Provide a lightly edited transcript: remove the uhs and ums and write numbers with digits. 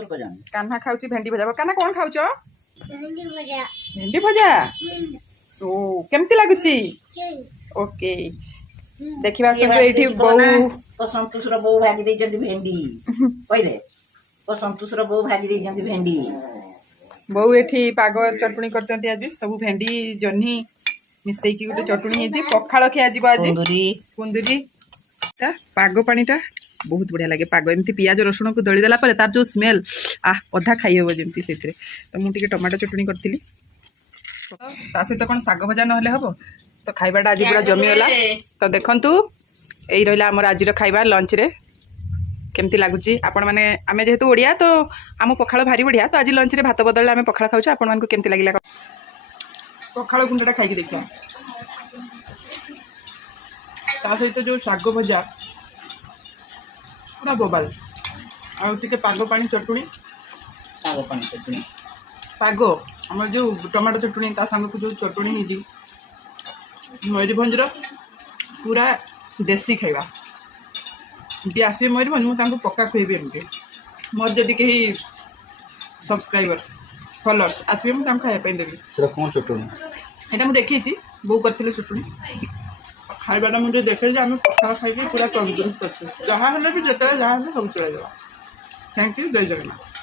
कान्हा खाऊची भेंडी भजा कान्हा कौन खाऊच भेंडी भजा तो केमती लागुची ओके देखिबा सब एठी बहु संतोषर बहु भाजी देइछन्ती भेंडी कहि दे संतोषर बहु भाजी देइछन्ती भेंडी बहु एठी पाग चटणी करचन्ती आज सब भेंडी जन्ही मिसई की गुटे चटणी हेजी पखाळ खिया जीवा आज कुंदुरी ता पाग पानीटा बहुत बढ़िया लगे पाग एमती पियाज रसुण को दली देला परे तार जो स्मेल अधा खाई हेबो जेमती सेतरे तो मु टिके टमाटो चटणी करथिली ता सहित कोन साग भजा नहले हबो तो खाइबाटा आज पूरा जमी गला तो देखंतु एई रहला हमर आजिर खाइबा लंच रे केमती लागुची आपण माने आमे जेहेतु ओडिया तो आम पखाळ भारी बढ़िया तो आज लंच रे भात बदल आमे पखाळ खाउछ आपण मान को केमती लागिला पखाळ गुंडा खाइके देखिया ता सहित जो साग भजा पूरा बोबाल आ पाग पानी चटुणी पाग आम जो टमाटो चटुणी ता सांग को जो चटुणी नहीं मयूरभंजर पूरा देसी खाइबा एमती आसवे मयूरभंज मुझे पक्का खुएबी एमती मोर जदि कहीं सब्सक्राइबर फॉलोअर्स आसवे मुझे खाइबा देवी कौन चटुणी यहाँ मुझे देखी बो कर चटुणी खाइबाटा मुझे देखे आम पखाड़ खाई पूरा तंदुरुस्त अच्छे जहाँ भी जिते जहाँ सब चल थैंक यू जय जगन्नाथ।